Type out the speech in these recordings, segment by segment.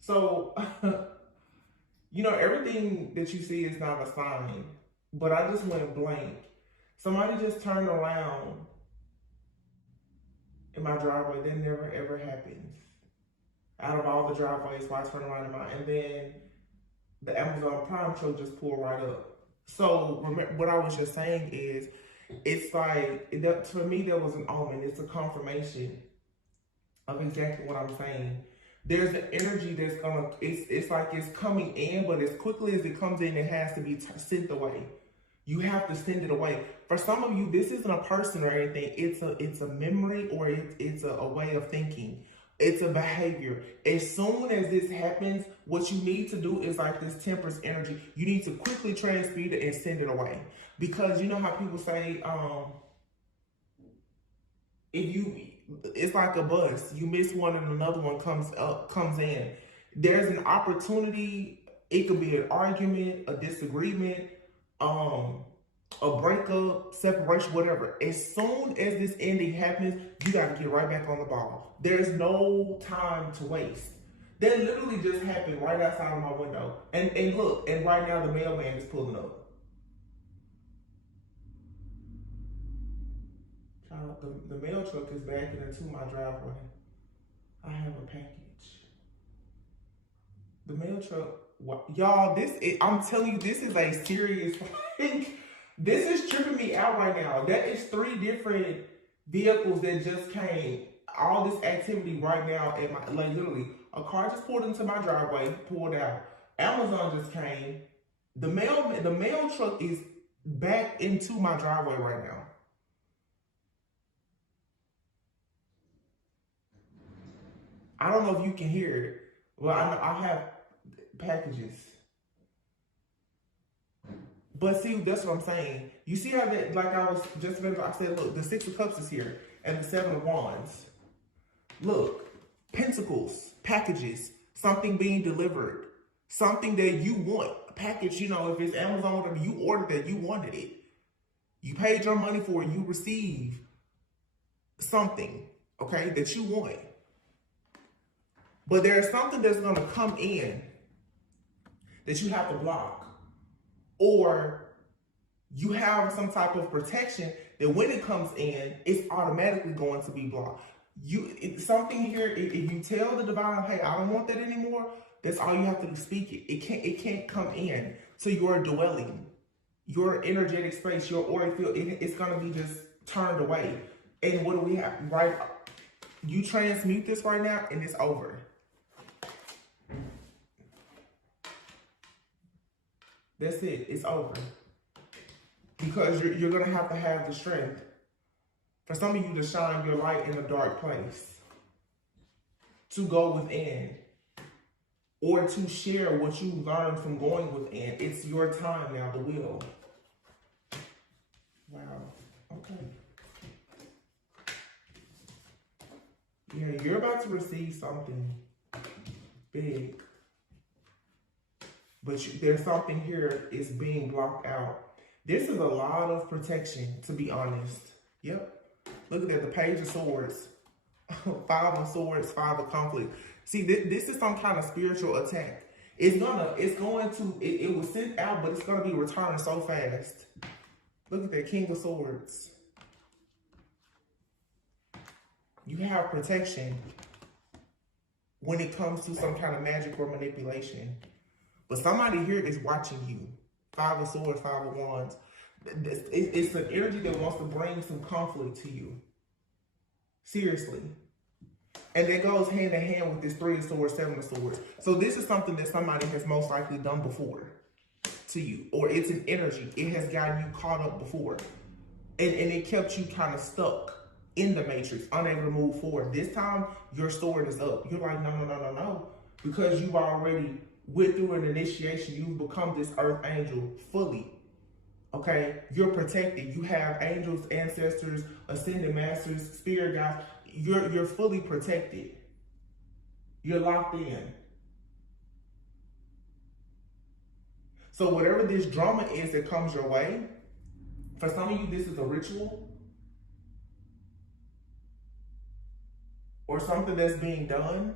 So, everything that you see is not a sign, but I just went blank. Somebody just turned around in my driveway. That never ever happens. Out of all the driveways, why turn around in mine? And then the Amazon Prime truck just pulled right up. So remember, what I was just saying is, it's like, for me, there was an omen. It's a confirmation of exactly what I'm saying. There's an energy that's it's like it's coming in, but as quickly as it comes in, it has to be sent away. You have to send it away. For some of you, this isn't a person or anything. It's a memory, or it's a way of thinking. It's a behavior. As soon as this happens, what you need to do is like this Temperance energy. You need to quickly transmute it and send it away. Because you know how people say, it's like a bus. You miss one and another one comes in. There's an opportunity. It could be an argument, a disagreement, a breakup, separation, whatever. As soon as this ending happens, you got to get right back on the ball. There's no time to waste. That literally just happened right outside of my window. And look, and right now the mailman is pulling up. Child, the mail truck is backing into my driveway. I have a package. The mail truck, y'all, I'm telling you, this is a serious thing. This is tripping me out right now. That is 3 different vehicles that just came. All this activity right now at my, like literally, a car just pulled into my driveway, pulled out. Amazon just came. The mail truck is back into my driveway right now. I don't know if you can hear it. Well, I have packages. But see, that's what I'm saying. You see how that, like I was just, I said, look, the 6 of Cups is here and the 7 of Wands. Look, Pentacles, packages, something being delivered, something that you want. A package, if it's Amazon, whatever, you ordered that, you wanted it. You paid your money for it, you receive something, okay, that you want. But there's something that's going to come in that you have to block. Or you have some type of protection that when it comes in, it's automatically going to be blocked. Something here, if you tell the divine, hey, I don't want that anymore, that's all you have to do, speak it. It can't come in to your dwelling, your energetic space, your auric field. It's going to be just turned away. And what do we have? Right? You transmute this right now and it's over. That's it. It's over. Because you're going to have the strength for some of you to shine your light in a dark place, to go within, or to share what you learned from going within. It's your time now, the wheel. Wow. Okay. Yeah, you're about to receive something big. But there's something here is being blocked out. This is a lot of protection, to be honest. Yep. Look at that, the Page of Swords. 5 of Swords, 5 of Conflict. See, this is some kind of spiritual attack. It was sent out, but it's going to be returned so fast. Look at that, King of Swords. You have protection when it comes to some kind of magic or manipulation. But somebody here is watching you. 5 of Swords, 5 of Wands. It's an energy that wants to bring some conflict to you. Seriously. And that goes hand in hand with this 3 of Swords, 7 of Swords. So this is something that somebody has most likely done before to you. Or it's an energy. It has gotten you caught up before. And it kept you kind of stuck in the matrix, unable to move forward. This time, your sword is up. You're like, no. Because you've already went through an initiation. You've become this earth angel fully. Okay? You're protected. You have angels, ancestors, ascended masters, spirit guides. You're fully protected. You're locked in. So whatever this drama is that comes your way, for some of you, this is a ritual or something that's being done.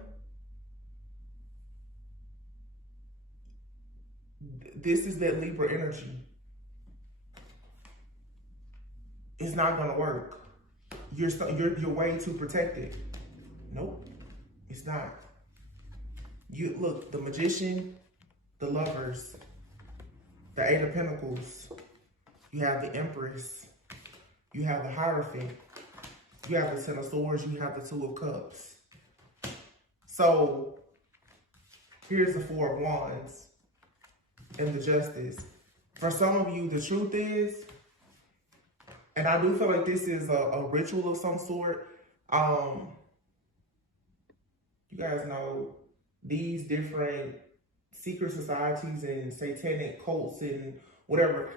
This is that Libra energy. It's not gonna work. You're way too protected. Nope, it's not. You look, the Magician, the Lovers, the Eight of Pentacles. You have the Empress. You have the Hierophant. You have the Ten of Swords. You have the Two of Cups. So here's the Four of Wands and the Justice. For some of you, the truth is, and I do feel like this is a ritual of some sort. You guys know these different secret societies and satanic cults and whatever.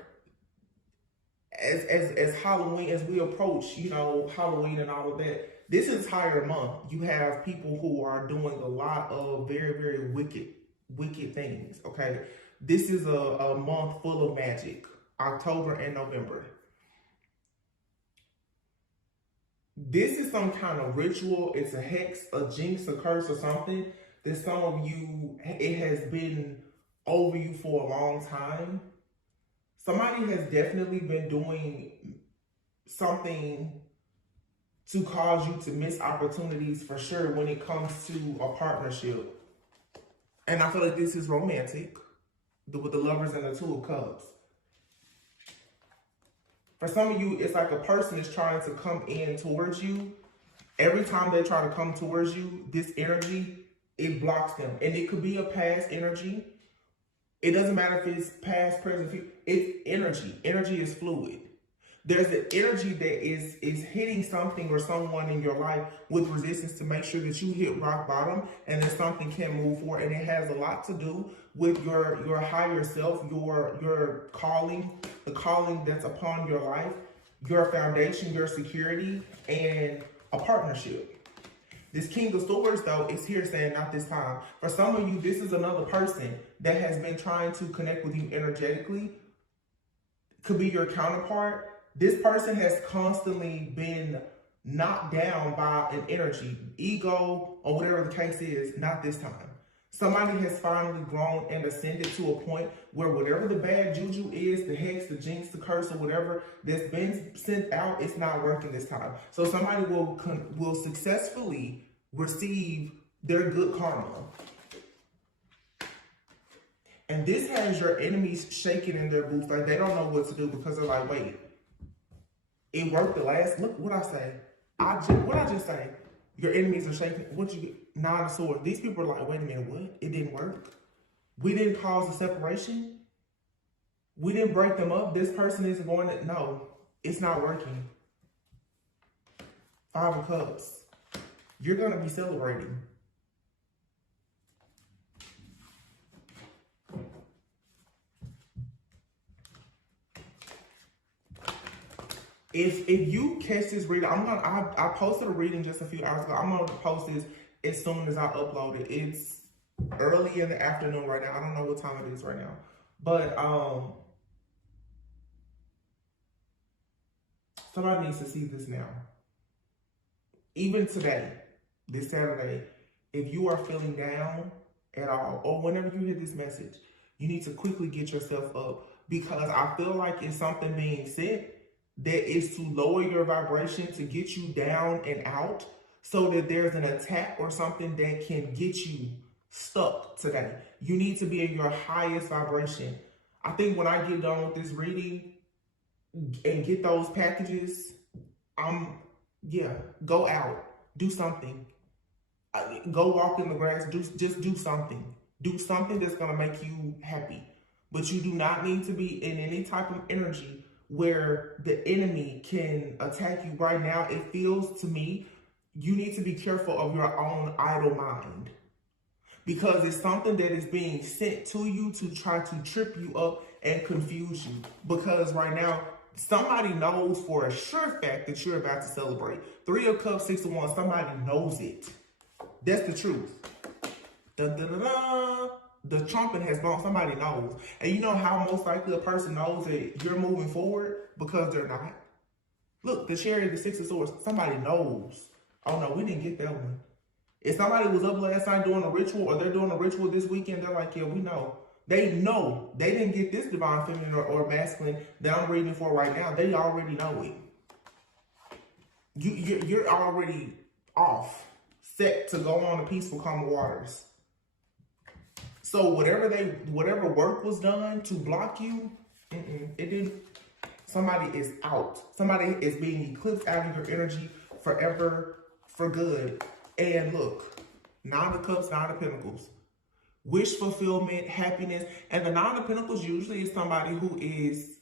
As Halloween, as we approach, you know, Halloween and all of that, this entire month, you have people who are doing a lot of very, very wicked things, okay? This is a month full of magic, October and November. This is some kind of ritual. It's a hex, a jinx, a curse, or something that some of you, it has been over you for a long time. Somebody has definitely been doing something to cause you to miss opportunities for sure when it comes to a partnership. And I feel like this is romantic with the Lovers and the Two of Cups. For some of you, it's like a person is trying to come in towards you. Every time they try to come towards you, this energy, it blocks them. And it could be a past energy. It doesn't matter if it's past, present, future. It's energy. Energy is fluid. There's the energy that is hitting something or someone in your life with resistance to make sure that you hit rock bottom and that something can move forward. And it has a lot to do with your higher self, your calling, the calling that's upon your life, your foundation, your security, and a partnership. This King of Swords, though, is here saying not this time. For some of you, this is another person that has been trying to connect with you energetically. Could be your counterpart. This person has constantly been knocked down by an energy, ego, or whatever the case is, not this time. Somebody has finally grown and ascended to a point where whatever the bad juju is, the hex, the jinx, the curse, or whatever that's been sent out, it's not working this time. So somebody will successfully receive their good karma. And this has your enemies shaking in their boots. Like they don't know what to do because they're like, wait, it worked the last, look what I say. What I just say? Your enemies are shaking. What you get? Nine of Swords. These people are like, wait a minute, what? It didn't work? We didn't cause a separation? We didn't break them up? This person isn't going to, no, it's not working. Five of Cups. You're going to be celebrating. If you catch this reading, I posted a reading just a few hours ago. I'm gonna post this as soon as I upload it. It's early in the afternoon right now. I don't know what time it is right now. But somebody needs to see this now. Even today, this Saturday, if you are feeling down at all, or whenever you hear this message, you need to quickly get yourself up, because I feel like it's something being said that is to lower your vibration, to get you down and out, so that there's an attack or something that can get you stuck today. You need to be in your highest vibration. I think when I get done with this reading and get those packages, go out, do something. Go walk in the grass, just do something. Do something that's gonna make you happy. But you do not need to be in any type of energy where the enemy can attack you right now. It feels to me, you need to be careful of your own idle mind, because it's something that is being sent to you to try to trip you up and confuse you. Because right now, somebody knows for a sure fact that you're about to celebrate. Three of Cups, Six of Wands, somebody knows it. That's the truth. Dun, dun, dun, dun. The trumpet has blown. Somebody knows. And you know how most likely a person knows that you're moving forward? Because they're not. Look, the Chariot, the Six of Swords, somebody knows. Oh no, we didn't get that one. If somebody was up last night doing a ritual, or they're doing a ritual this weekend, they're like, yeah, we know. They know. They didn't get this divine feminine or masculine that I'm reading for right now. They already know it. You're already off, set to go on the peaceful calm waters. So whatever work was done to block you, it didn't. Somebody is out. Somebody is being eclipsed out of your energy forever for good. And look, Nine of Cups, Nine of Pentacles. Wish fulfillment, happiness. And the Nine of Pentacles usually is somebody who is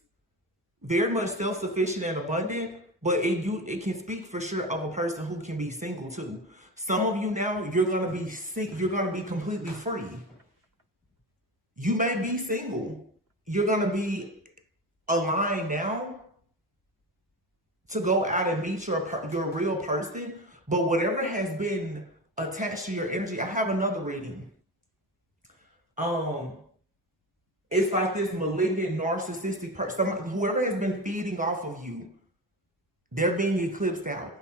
very much self-sufficient and abundant, but it can speak for sure of a person who can be single too. Some of you now, you're gonna be sick, you're gonna be completely free. You may be single. You're gonna be aligned now to go out and meet your real person, but whatever has been attached to your energy, I have another reading. It's like this malignant, narcissistic person, whoever has been feeding off of you, they're being eclipsed out.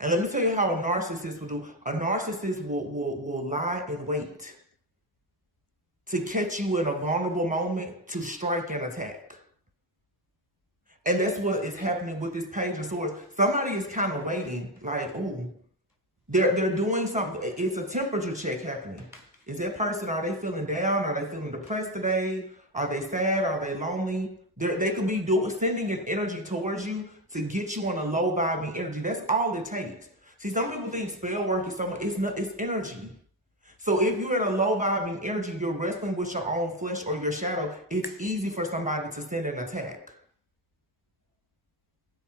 And let me tell you how a narcissist will do. A narcissist will lie in wait to catch you in a vulnerable moment to strike and attack. And that's what is happening with this Page of Swords. Somebody is kind of waiting, like, ooh, they're doing something. It's a temperature check happening. Is that person, are they feeling down? Are they feeling depressed today? Are they sad? Are they lonely? They could be sending an energy towards you to get you on a low vibing energy. That's all it takes. See, some people think spell work is something. It's energy. So if you're in a low vibing energy, you're wrestling with your own flesh or your shadow, it's easy for somebody to send an attack.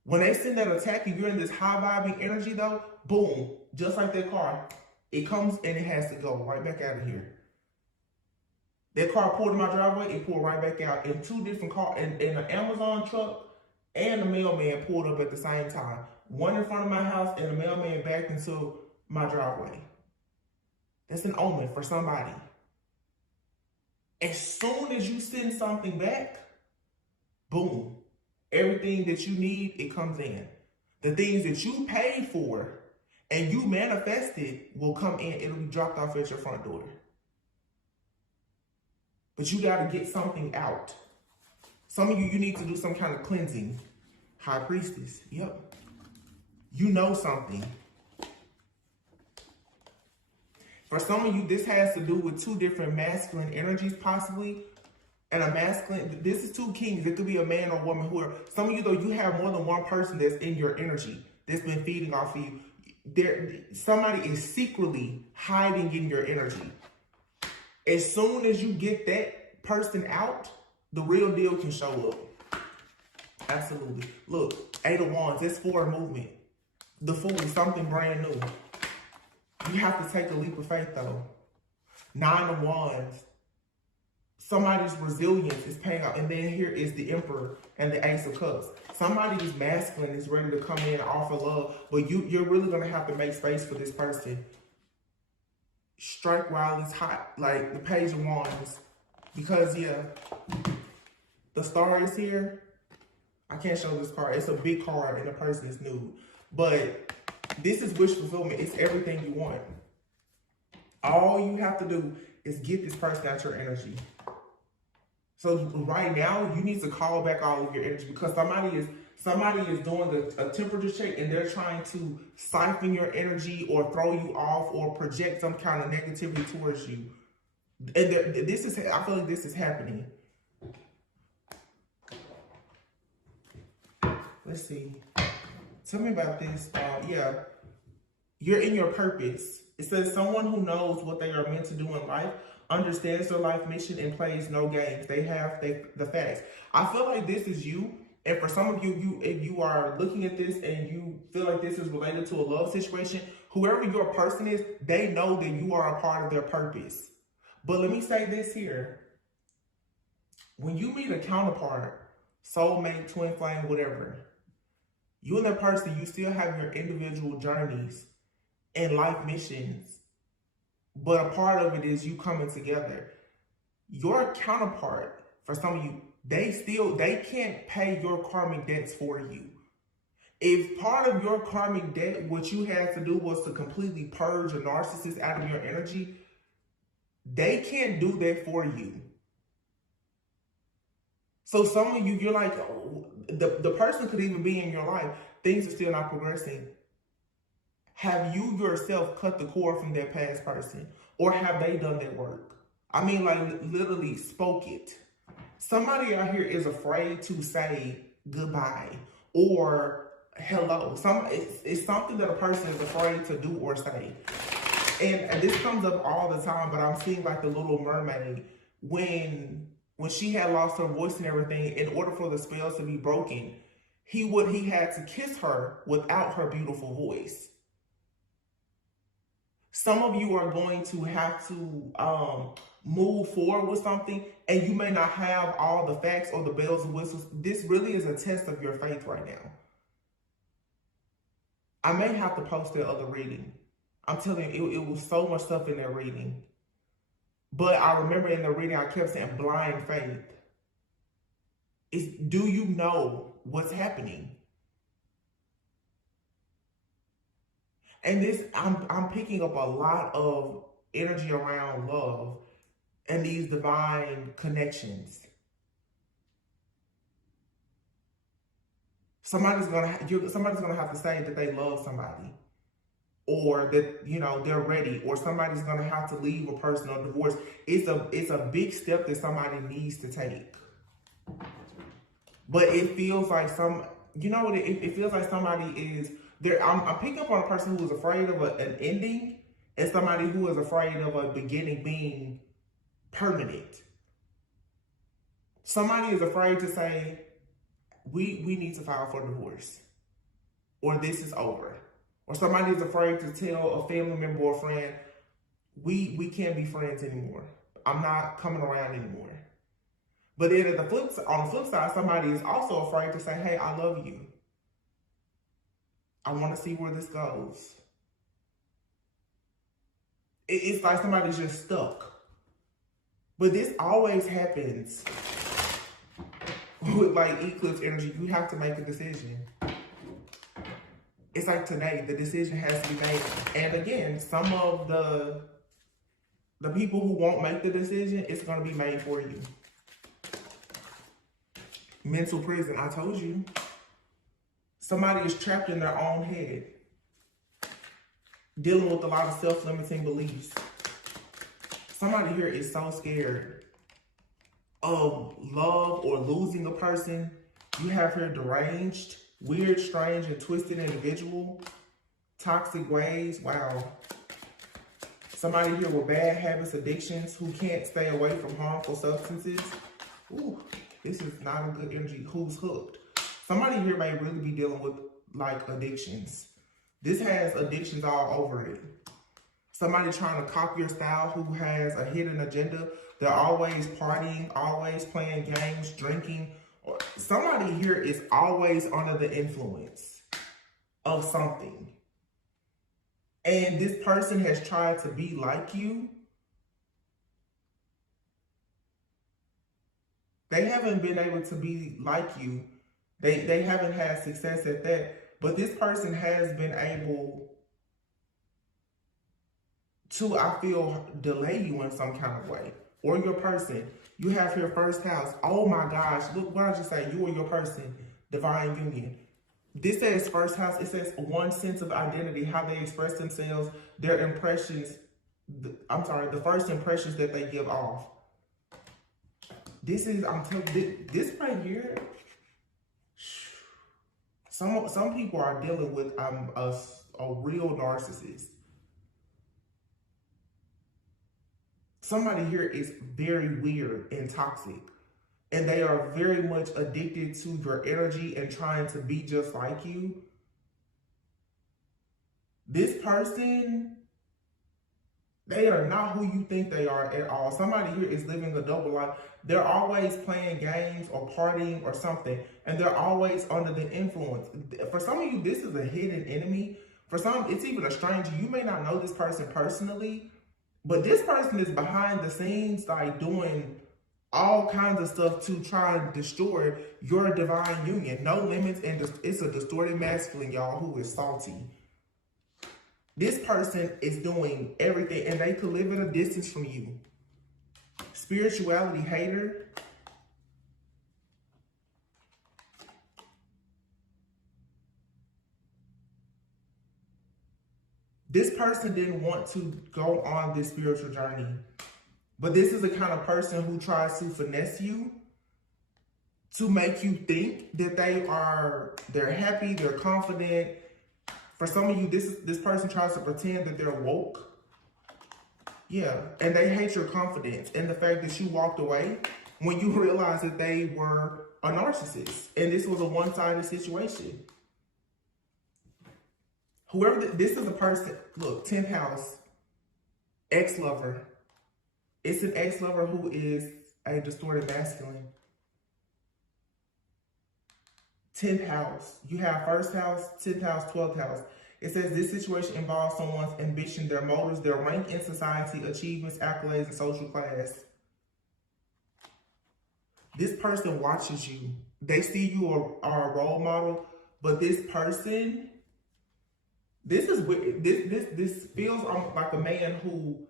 When they send that attack and you're in this high vibing energy though, boom, just like that car, it comes and it has to go right back out of here. That car pulled in my driveway, it pulled right back out. In two different cars, in an Amazon truck and a mailman pulled up at the same time. One in front of my house and the mailman backed into my driveway. That's an omen for somebody. As soon as you send something back, boom, everything that you need, it comes in. The things that you paid for and you manifested will come in. It'll be dropped off at your front door. But you got to get something out. Some of you need to do some kind of cleansing. High Priestess, yep. You know something. For some of you, this has to do with two different masculine energies, possibly. And a masculine, this is two kings. It could be a man or woman. Some of you, though, you have more than one person that's in your energy that's been feeding off of you. Somebody is secretly hiding in your energy. As soon as you get that person out, the real deal can show up. Absolutely. Look, 8 of Wands, it's forward movement. The Fool is something brand new. You have to take a leap of faith, though. 9 of Wands. Somebody's resilience is paying out. And then here is the Emperor and the Ace of Cups. Somebody's masculine is ready to come in and offer love, but you're really going to have to make space for this person. Strike while it's hot, like the Page of Wands. Because, yeah, the Star is here. I can't show this card. It's a big card and the person is nude. But this is wish fulfillment. It's everything you want. All you have to do is get this person out your energy. So right now, you need to call back all of your energy because somebody is doing a temperature check and they're trying to siphon your energy or throw you off or project some kind of negativity towards you. And I feel like this is happening. Let's see. Tell me about this. Yeah, you're in your purpose. It says someone who knows what they are meant to do in life, understands their life mission, and plays no games. They have the facts. I feel like this is you. And for some of you, if you are looking at this and you feel like this is related to a love situation, whoever your person is, they know that you are a part of their purpose. But let me say this here. When you meet a counterpart, soulmate, twin flame, whatever, you and that person, you still have your individual journeys and life missions. But a part of it is you coming together. Your counterpart, for some of you, they can't pay your karmic debts for you. If part of your karmic debt, what you had to do was to completely purge a narcissist out of your energy, they can't do that for you. So some of you, you're like, oh, the person could even be in your life. Things are still not progressing. Have you yourself cut the cord from that past person? Or have they done that work? I mean, like, literally spoke it. Somebody out here is afraid to say goodbye or hello. It's something that a person is afraid to do or say. And this comes up all the time, but I'm seeing like the Little Mermaid, when she had lost her voice and everything, in order for the spells to be broken, he had to kiss her without her beautiful voice. Some of you are going to have to move forward with something, and you may not have all the facts or the bells and whistles. This really is a test of your faith right now. I may have to post that other reading. I'm telling you, it was so much stuff in that reading. But I remember in the reading, I kept saying blind faith. Do you know what's happening? And this, I'm picking up a lot of energy around love and these divine connections. Somebody's gonna have to say that they love somebody, or that, you know, they're ready, or somebody's gonna have to leave a person or divorce. It's a big step that somebody needs to take. But it feels like it feels like somebody is there. I'm picking up on a person who is afraid of an ending, and somebody who is afraid of a beginning being permanent. Somebody is afraid to say, we need to file for divorce, or this is over. Or somebody is afraid to tell a family member or friend, we can't be friends anymore. I'm not coming around anymore. But then on the flip side, somebody is also afraid to say, hey, I love you. I want to see where this goes. It's like somebody's just stuck. But this always happens with like eclipse energy. You have to make a decision. It's like today, the decision has to be made. And again, some of the people who won't make the decision, it's going to be made for you. Mental prison, I told you. Somebody is trapped in their own head, dealing with a lot of self-limiting beliefs. Somebody here is so scared of love or losing a person. You have here deranged, weird, strange, and twisted individual, toxic ways. Wow. Somebody here with bad habits, addictions, who can't stay away from harmful substances. Ooh, this is not a good energy. Who's hooked? Somebody here may really be dealing with like addictions. This has addictions all over it. Somebody trying to copy your style who has a hidden agenda. They're always partying, always playing games, drinking. Somebody here is always under the influence of something. And this person has tried to be like you. They haven't been able to be like you. They haven't had success at that. But this person has been able to, I feel, delay you in some kind of way. Or your person. You have your first house. Oh my gosh. Look, what did I just say? You or your person. Divine union. This says first house. It says one sense of identity. How they express themselves. Their impressions. The first impressions that they give off. This is, I'm telling you, this right here. Some people are dealing with a real narcissist. Somebody here is very weird and toxic, and they are very much addicted to your energy and trying to be just like you. This person, they are not who you think they are at all. Somebody here is living a double life. They're always playing games or partying or something, and they're always under the influence. For some of you, this is a hidden enemy. For some, it's even a stranger. You may not know this person personally, but this person is behind the scenes, like doing all kinds of stuff to try and destroy your divine union. No limits, and it's a distorted masculine, y'all, who is salty. This person is doing everything, and they could live at a distance from you. Spirituality hater. This person didn't want to go on this spiritual journey. But this is the kind of person who tries to finesse you to make you think that they're happy, they're confident. For some of you, this person tries to pretend that they're woke. Yeah, and they hate your confidence and the fact that you walked away when you realized that they were a narcissist. And this was a one-sided situation. Whoever, this is a person, look, 10th house, ex-lover. It's an ex-lover who is a distorted masculine. 10th house. You have 1st house, 10th house, 12th house. It says this situation involves someone's ambition, their motives, their rank in society, achievements, accolades, and social class. This person watches you. They see you are a role model, but this person, this feels like a man who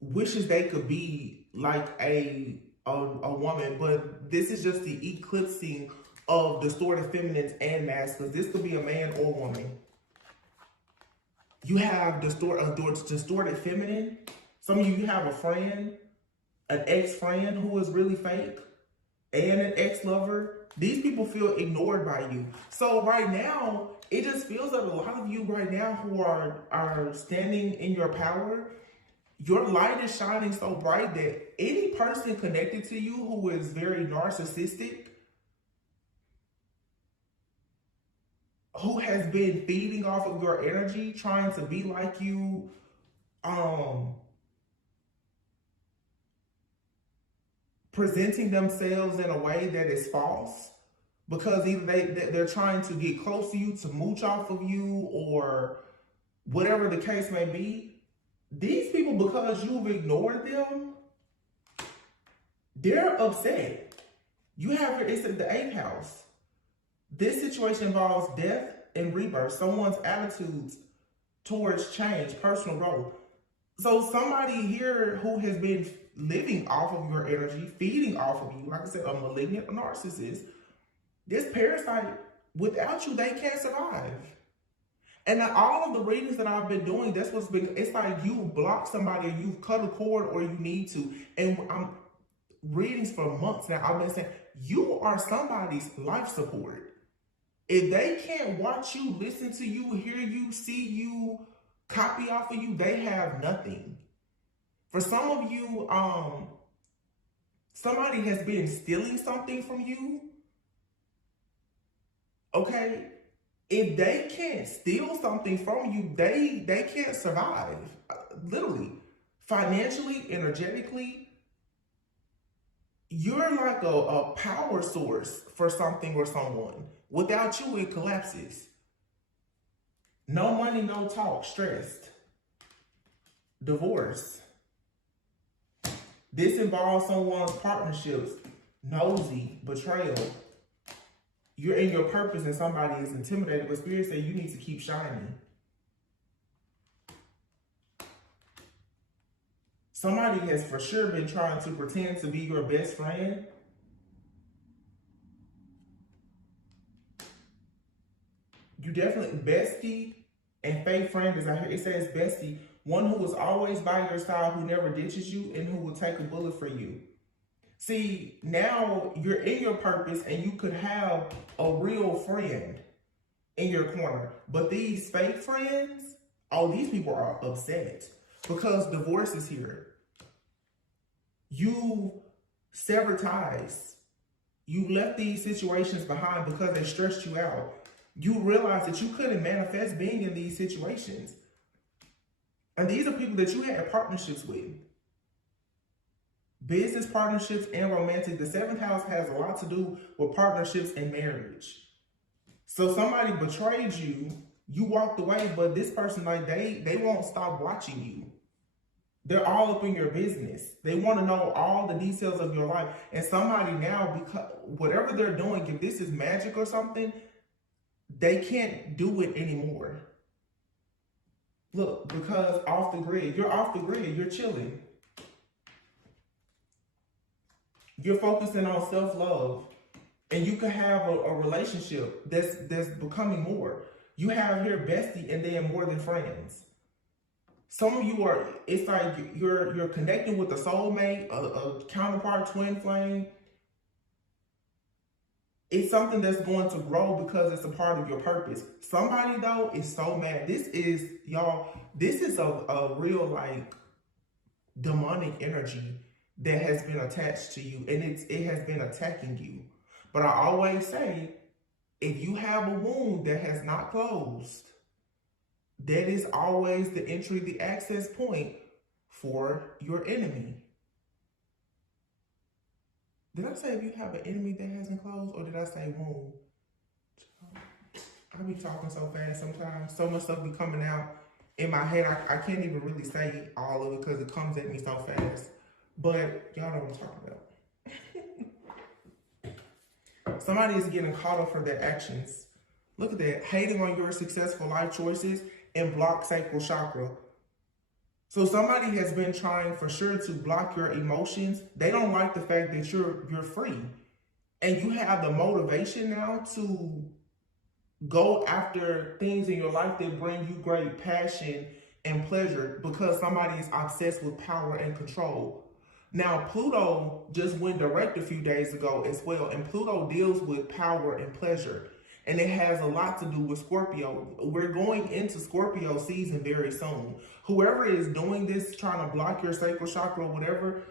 wishes they could be like a woman, but this is just the eclipsing of distorted feminines and masculines. This could be a man or woman. You have distorted feminine. Some of you have a friend, an ex-friend who is really fake, and an ex-lover. These people feel ignored by you. So right now, it just feels that a lot of you right now who are standing in your power, your light is shining so bright that any person connected to you who is very narcissistic, who has been feeding off of your energy, trying to be like you, presenting themselves in a way that is false, because either they're trying to get close to you, to mooch off of you, or whatever the case may be. These people, because you've ignored them, they're upset. You have it's at the 8th house. This situation involves death and rebirth, someone's attitudes towards change, personal growth. So somebody here who has been living off of your energy, feeding off of you, like I said, a malignant narcissist, this parasite, without you, they can't survive. And all of the readings that I've been doing, that's what's been, it's like you block somebody, or you've cut a cord, or you need to. And I'm readings for months now, I've been saying, you are somebody's life support. If they can't watch you, listen to you, hear you, see you, copy off of you, they have nothing. For some of you, somebody has been stealing something from you. Okay? If they can't steal something from you, they can't survive. Literally. Financially, energetically, you're like a power source for something or someone. Without you, it collapses. No money, no talk, stressed. Divorce. This involves someone's partnerships, nosy, betrayal. You're in your purpose and somebody is intimidated, but Spirit says you need to keep shining. Somebody has for sure been trying to pretend to be your best friend. You definitely, bestie and fake friend is out here. It says bestie, one who is always by your side, who never ditches you, and who will take a bullet for you. See, now you're in your purpose and you could have a real friend in your corner. But these fake friends, oh, these people are upset because divorce is here. You sever ties. You left these situations behind because they stressed you out. You realize that you couldn't manifest being in these situations. And these are people that you had partnerships with. Business partnerships and romantic. The 7th house has a lot to do with partnerships and marriage. So somebody betrayed you, you walked away, but this person, like they won't stop watching you. They're all up in your business. They want to know all the details of your life. And somebody now, because whatever they're doing, if this is magic or something, they can't do it anymore. Look, because off the grid, you're off the grid, you're chilling. You're focusing on self-love. And you can have a relationship that's becoming more. You have here bestie and then more than friends. Some of you are, it's like you're connecting with a soulmate, a counterpart, twin flame. It's something that's going to grow because it's a part of your purpose. Somebody though is so mad. This is, y'all, this is a real like demonic energy that has been attached to you, and it has been attacking you. But I always say, if you have a wound that has not closed, that is always the entry, the access point for your enemy. Did I say if you have an enemy that hasn't closed, or did I say wound? I be talking so fast sometimes. So much stuff be coming out in my head. I can't even really say all of it because it comes at me so fast. But y'all know what I'm talking about. Somebody is getting caught up for their actions. Look at that. Hating on your successful life choices and block sacral chakra. So somebody has been trying for sure to block your emotions. They don't like the fact that you're free. And you have the motivation now to go after things in your life that bring you great passion and pleasure because somebody is obsessed with power and control. Now, Pluto just went direct a few days ago as well, and Pluto deals with power and pleasure, and it has a lot to do with Scorpio. We're going into Scorpio season very soon. Whoever is doing this, trying to block your sacral chakra or whatever,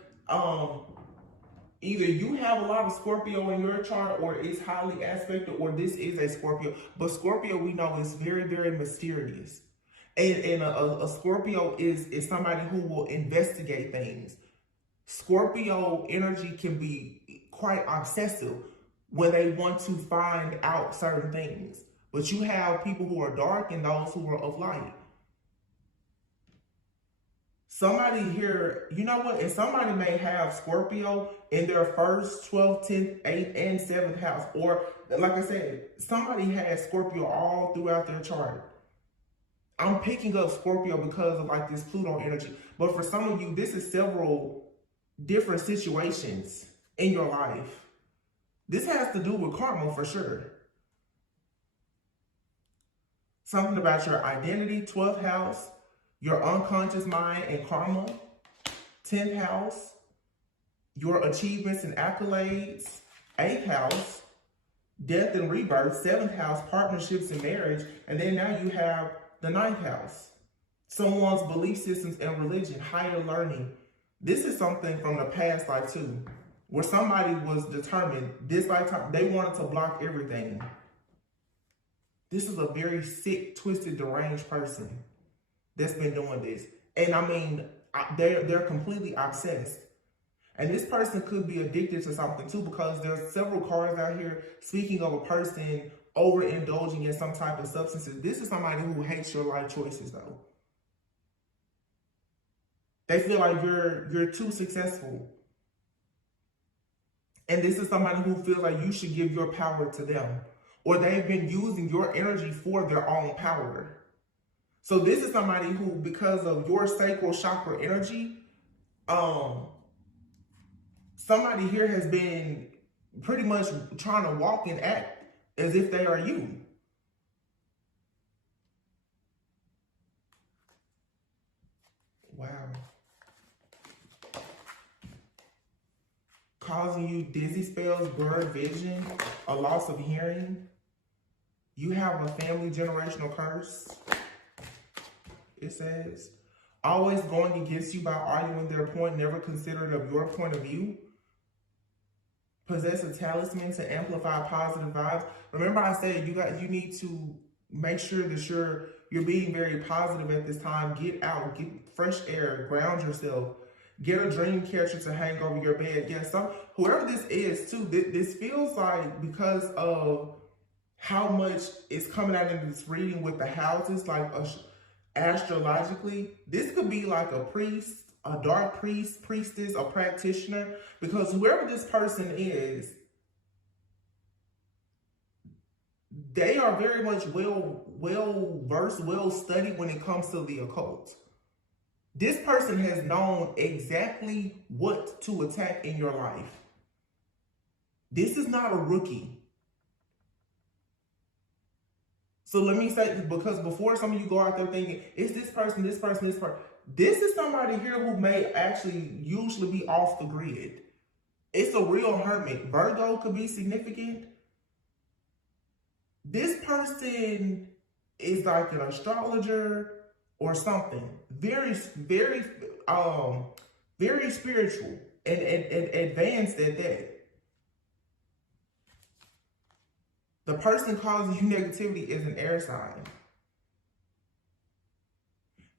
either you have a lot of Scorpio in your chart or it's highly aspected, or this is a Scorpio. But Scorpio, we know, is very, very mysterious. And a Scorpio is somebody who will investigate things. Scorpio energy can be quite obsessive when they want to find out certain things. But you have people who are dark and those who are of light. Somebody here, you know what? And somebody may have Scorpio in their first, 12th, 10th, 8th, and 7th house. Or, like I said, somebody has Scorpio all throughout their chart. I'm picking up Scorpio because of like this Pluto energy. But for some of you, this is several different situations in your life. This has to do with karma for sure. Something about your identity, 12th house, your unconscious mind and karma, 10th house, your achievements and accolades, 8th house, death and rebirth, 7th house, partnerships and marriage, and then now you have the 9th house, someone's belief systems and religion, higher learning. This is something from the past life too, where somebody was determined this lifetime, they wanted to block everything. This is a very sick, twisted, deranged person that's been doing this. And I mean, they're completely obsessed. And this person could be addicted to something too, because there's several cards out here speaking of a person overindulging in some type of substances. This is somebody who hates your life choices though. They feel like you're too successful. And this is somebody who feels like you should give your power to them, or they've been using your energy for their own power. So this is somebody who, because of your sacral chakra energy, somebody here has been pretty much trying to walk and act as if they are you. Wow. Causing you dizzy spells, blurred vision, a loss of hearing. You have a family generational curse. It says, always going against you by arguing their point, never considerate of your point of view. Possess a talisman to amplify positive vibes. Remember I said you need to make sure that you're being very positive at this time. Get out, get fresh air, ground yourself. Get a dream catcher to hang over your bed. Yes, whoever this is too, this feels like, because of how much is coming out in this reading with the houses, like astrologically, this could be like a priest a dark priest, priestess, a practitioner, because whoever this person is, they are very much well versed, well studied when it comes to the occult. This person has known exactly what to attack in your life. This is not a rookie. So let me say, because before some of you go out there thinking, it's this person, this person, this person. This is somebody here who may actually usually be off the grid. It's a real hermit. Virgo could be significant. This person is like an astrologer or something. Very spiritual and advanced at that. The person causing you negativity is an air sign.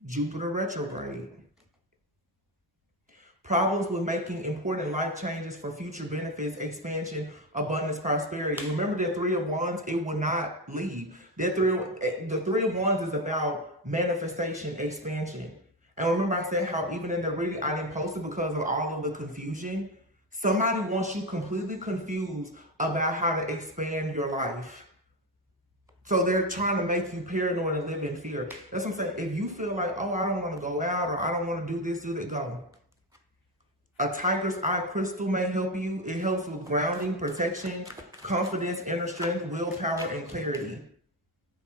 Jupiter retrograde. Problems with making important life changes for future benefits, expansion, abundance, prosperity. Remember that Three of Wands, it will not leave. The Three of Wands is about manifestation, expansion. And remember I said how even in the reading, I didn't post it because of all of the confusion. Somebody wants you completely confused about how to expand your life. So they're trying to make you paranoid and live in fear. That's what I'm saying. If you feel like, oh, I don't want to go out, or I don't want to do this, do that, go. A tiger's eye crystal may help you. It helps with grounding, protection, confidence, inner strength, willpower, and clarity.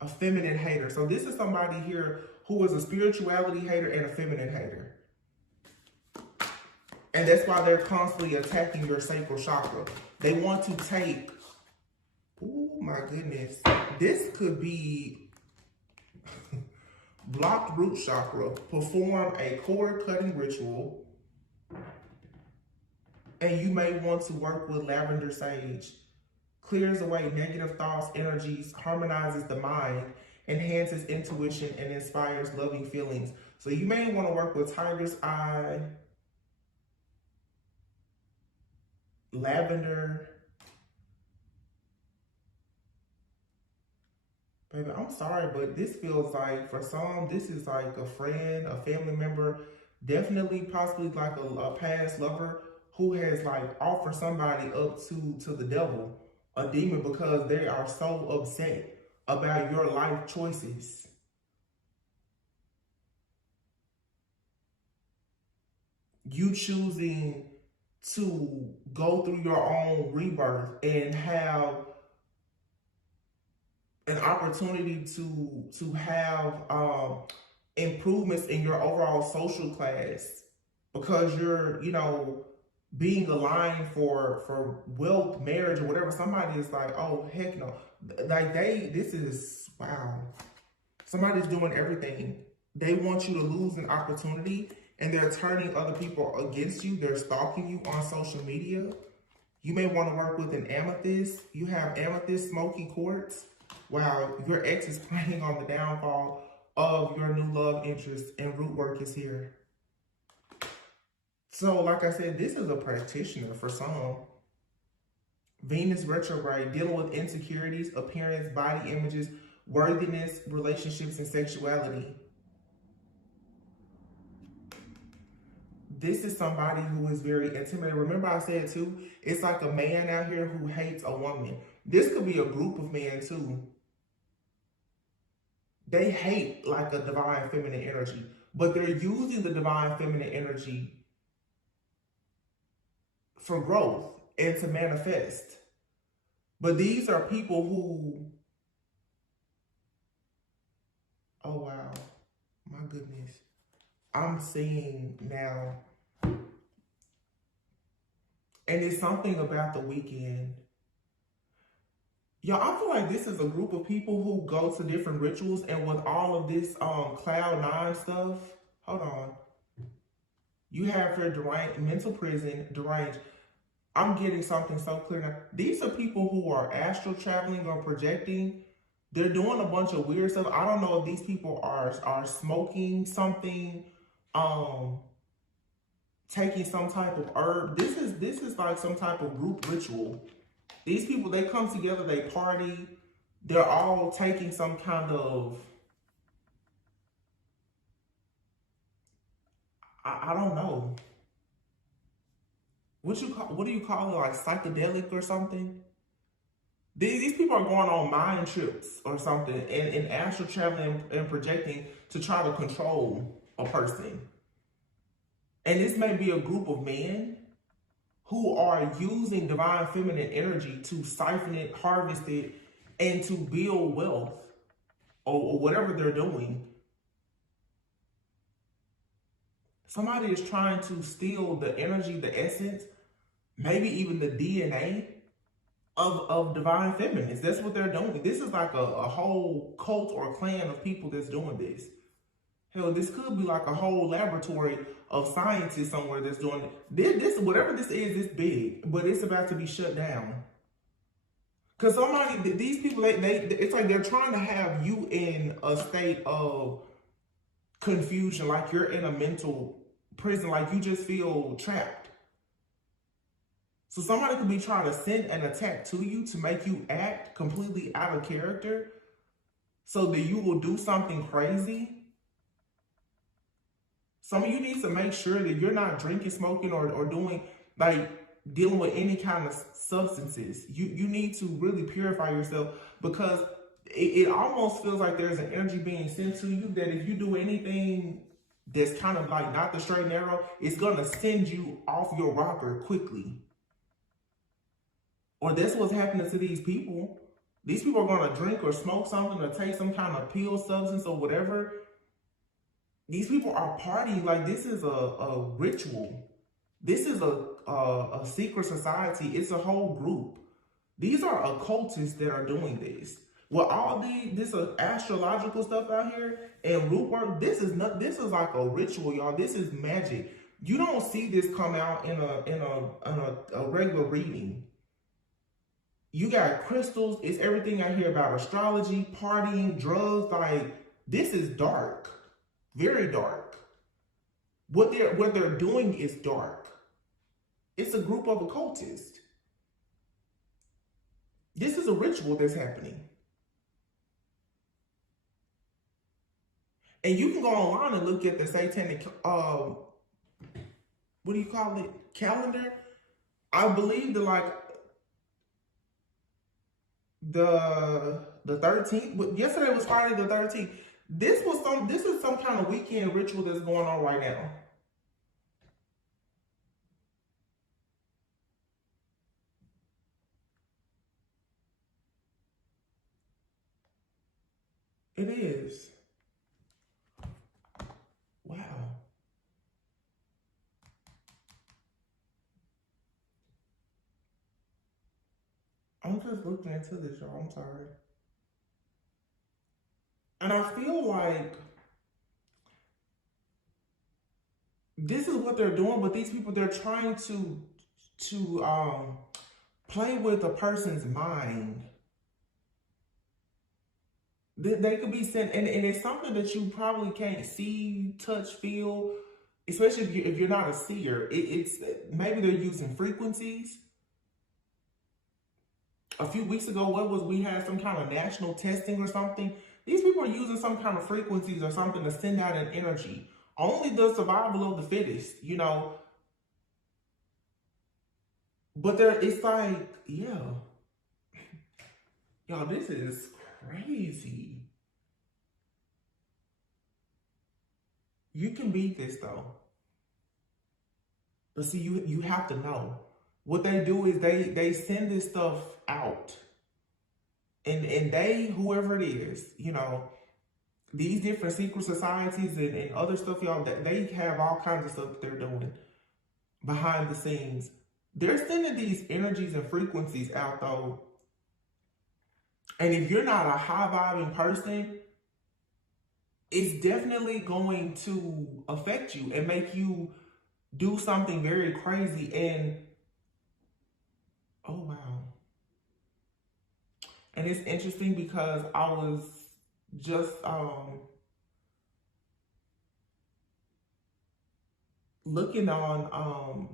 A feminine hater. So this is somebody here who is a spirituality hater and a feminine hater. And that's why they're constantly attacking your sacral chakra. They want to take, oh my goodness, this could be blocked root chakra. Perform a cord cutting ritual. And you may want to work with lavender sage. Clears away negative thoughts, energies, harmonizes the mind, enhances intuition, and inspires loving feelings. So you may want to work with tiger's eye, lavender. Baby, I'm sorry, but this feels like, for some, this is like a friend, a family member, definitely possibly like a past lover who has like offered somebody up to the devil, a demon, because they are so upset about your life choices. You choosing to go through your own rebirth and have an opportunity to have improvements in your overall social class because you're, you know, being aligned for wealth, marriage, or whatever. Somebody is like, oh, heck no. Like this is, wow. Somebody's doing everything. They want you to lose an opportunity, and they're turning other people against you. They're stalking you on social media. You may want to work with an amethyst. You have amethyst smoky quartz. Wow, your ex is planning on the downfall of your new love interest, and root work is here. So, like I said, this is a practitioner for some. Venus retrograde, dealing with insecurities, appearance, body images, worthiness, relationships, and sexuality. This is somebody who is very intimidated. Remember I said too, it's like a man out here who hates a woman. This could be a group of men too. They hate like a divine feminine energy, but they're using the divine feminine energy for growth and to manifest. But these are people who, oh wow, my goodness. I'm seeing now, and it's something about the weekend. Y'all, I feel like this is a group of people who go to different rituals, and with all of this cloud nine stuff, hold on. You have your deranged, mental prison, deranged. I'm getting something so clear now. These are people who are astral traveling or projecting. They're doing a bunch of weird stuff. I don't know if these people are smoking something, taking some type of herb. This is like some type of group ritual. These people, they come together, they party. They're all taking some kind of, I don't know. What do you call it? Like psychedelic or something? These people are going on mind trips or something and astral traveling and projecting to try to control a person. And this may be a group of men who are using divine feminine energy to siphon it, harvest it, and to build wealth or whatever they're doing. Somebody is trying to steal the energy, the essence, maybe even the DNA of divine feminines. That's what they're doing. This is like a whole cult or clan of people that's doing this. Hell, this could be like a whole laboratory of scientists somewhere that's doing it. This whatever this is big, but it's about to be shut down. Because somebody, these people, it's like they're trying to have you in a state of confusion, like you're in a mental prison, like you just feel trapped. So somebody could be trying to send an attack to you to make you act completely out of character so that you will do something crazy. Some of you need to make sure that you're not drinking, smoking, or doing, like, dealing with any kind of substances. You need to really purify yourself, because it almost feels like there's an energy being sent to you that if you do anything that's kind of like not the straight and narrow, it's going to send you off your rocker quickly. Or that's what's happening to these people. These people are going to drink or smoke something or take some kind of pill, substance, or whatever. These people are partying like this is a ritual. This is a secret society. It's a whole group. These are occultists that are doing this. With all this astrological stuff out here and root work, this is like a ritual, y'all. This is magic. You don't see this come out in a regular reading. You got crystals. It's everything I hear about astrology, partying, drugs. Like, this is dark, very dark. What they're doing is dark. It's a group of occultists. This is a ritual that's happening. And you can go online and look at the satanic, what do you call it, calendar? I believe the 13th, but yesterday was Friday the 13th. This is some kind of weekend ritual that's going on right now. It is. Wow. I'm just looking into this, y'all. I'm sorry. And I feel like this is what they're doing, but these people, they're trying to play with a person's mind. They could be sent, and it's something that you probably can't see, touch, feel, especially if you're not a seer. It's maybe they're using frequencies. A few weeks ago, we had some kind of national testing or something. These people are using some kind of frequencies or something to send out an energy. Only the survival of the fittest, you know. But it's like, yeah. Y'all, this is crazy. You can beat this though. But see, you have to know. What they do is they send this stuff out. And they, whoever it is, you know, these different secret societies and other stuff, y'all, they have all kinds of stuff that they're doing behind the scenes. They're sending these energies and frequencies out though. And if you're not a high-vibing person, it's definitely going to affect you and make you do something very crazy. And, oh, wow. And it's interesting because I was just looking on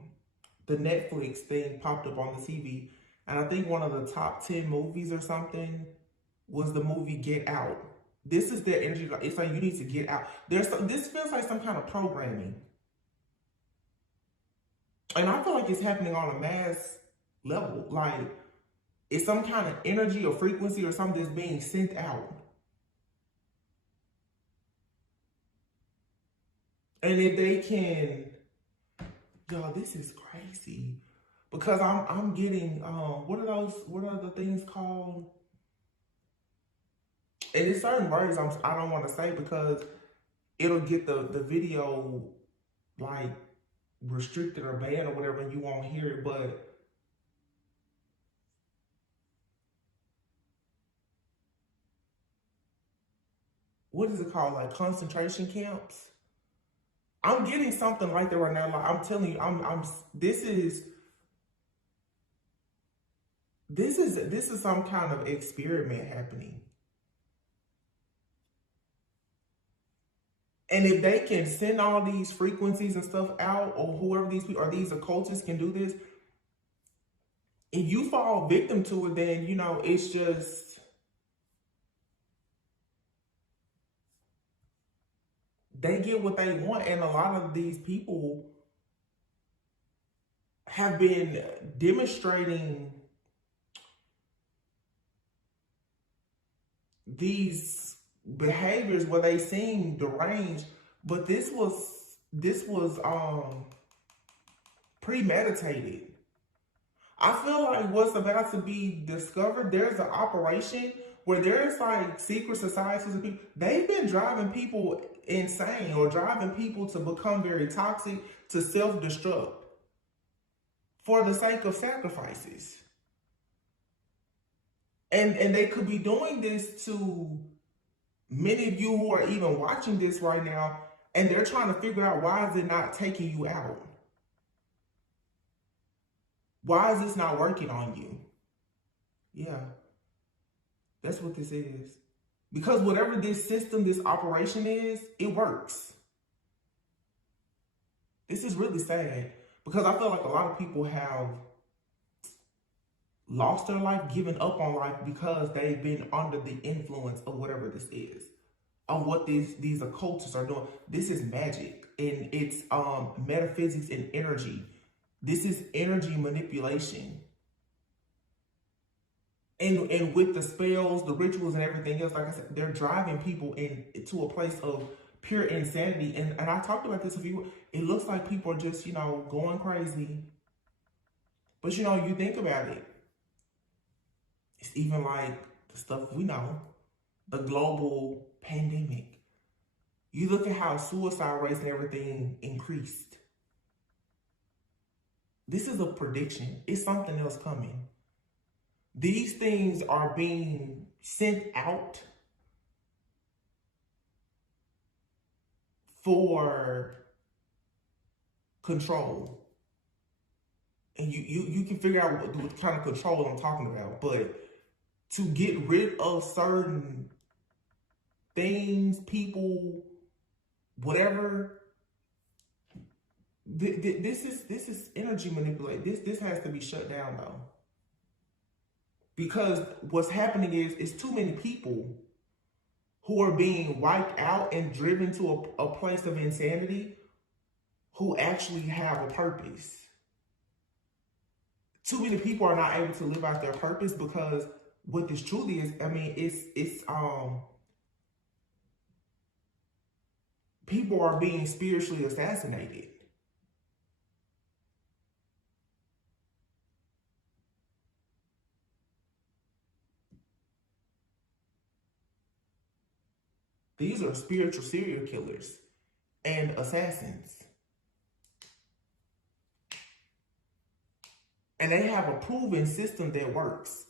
the Netflix thing popped up on the TV. And I think one of the top 10 movies or something was the movie Get Out. This is their energy. It's like you need to get out. This feels like some kind of programming. And I feel like it's happening on a mass level. Like, it's some kind of energy or frequency or something that's being sent out. And if they can, y'all, this is crazy. Because I'm getting what are the things called? And it's certain words I don't want to say because it'll get the video like restricted or banned or whatever, and you won't hear it. But what is it called? Like concentration camps? I'm getting something like that right now. Like, I'm telling you, this is some kind of experiment happening. And if they can send all these frequencies and stuff out, or whoever these people or these occultists can do this, if you fall victim to it, then you know it's just they get what they want. And a lot of these people have been demonstrating these behaviors where they seem deranged, but this was premeditated. I feel like what's about to be discovered, there's an operation where there's like secret societies of people. They've been driving people insane or driving people to become very toxic, to self-destruct for the sake of sacrifices. And they could be doing this to many of you who are even watching this right now, and they're trying to figure out, why is it not taking you out? Why is this not working on you? Yeah, that's what this is. Because whatever this system, this operation is, it works. This is really sad because I feel like a lot of people have lost their life, given up on life because they've been under the influence of whatever this is, of what these occultists are doing. This is magic, and it's metaphysics and energy. This is energy manipulation. And with the spells, the rituals, and everything else, like I said, they're driving people into a place of pure insanity. And I talked about this a few. It looks like people are just, you know, going crazy. But, you know, you think about it. It's even like the stuff we know, the global pandemic. You look at how suicide rates and everything increased. This is a prediction. It's something else coming. These things are being sent out for control. And you can figure out what kind of control I'm talking about. But to get rid of certain things, people, whatever, this is energy manipulation. This has to be shut down though. Because what's happening is too many people who are being wiped out and driven to a place of insanity who actually have a purpose. Too many people are not able to live out their purpose because what this truly is, I mean, it's people are being spiritually assassinated. These are spiritual serial killers and assassins. And they have a proven system that works,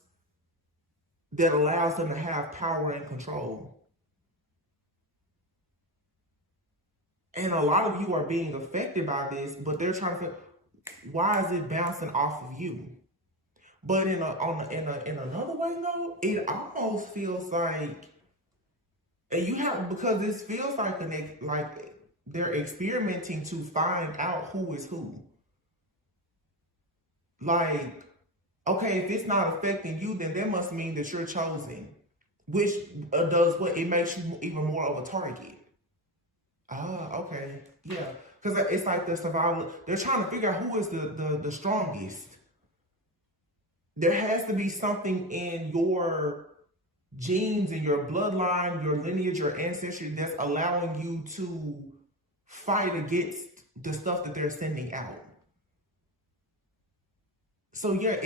that allows them to have power and control. And a lot of you are being affected by this, but they're trying to figure, why is it bouncing off of you? But in another way though, it almost feels like, and you have, because this feels like they're experimenting to find out who is who. Like, okay, if it's not affecting you, then that must mean that you're chosen, which does what? It makes you even more of a target. Ah, okay. Yeah. Because it's like the survival. They're trying to figure out who is the strongest. There has to be something in your genes, in your bloodline, your lineage, your ancestry that's allowing you to fight against the stuff that they're sending out. So yeah,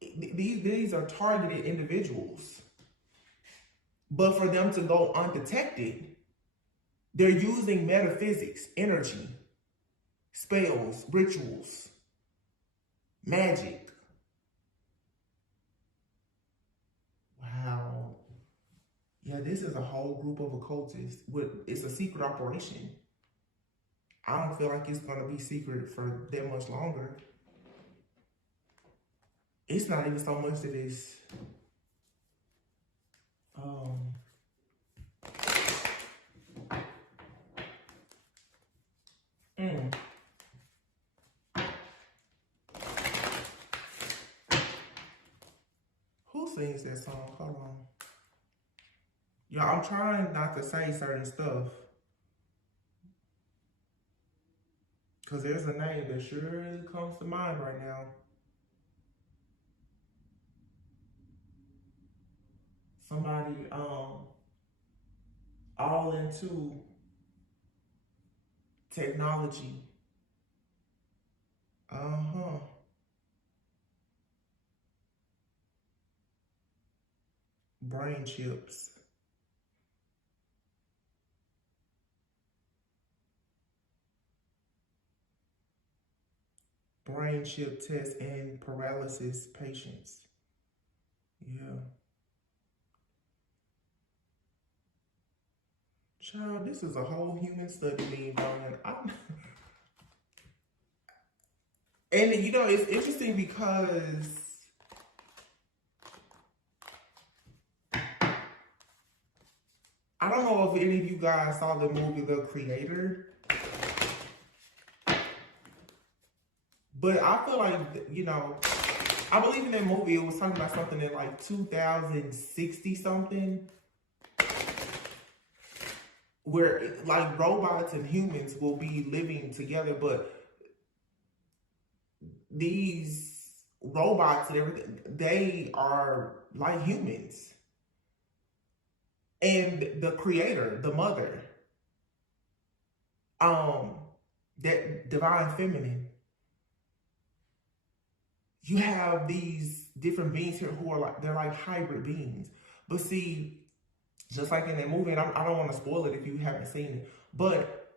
these are targeted individuals. But for them to go undetected, they're using metaphysics, energy, spells, rituals, magic. Wow. Yeah, this is a whole group of occultists. It's a secret operation. I don't feel like it's going to be secret for that much longer. It's not even so much that it's mm. Who sings that song? Hold on. Yeah, I'm trying not to say certain stuff. Because there's a name that surely comes to mind right now. Somebody all into technology. Uh-huh. Brain chips. Brain chip test and paralysis patients. Yeah. Child, this is a whole human study being done. And you know, it's interesting because I don't know if any of you guys saw the movie The Creator. But I feel like, you know, I believe in that movie, it was talking about something in like 2060 something, where like robots and humans will be living together, but these robots and everything, they are like humans. And the creator, the mother, that divine feminine, you have these different beings here who are like, they're like hybrid beings. But see, just like in that movie, and I don't want to spoil it if you haven't seen it, but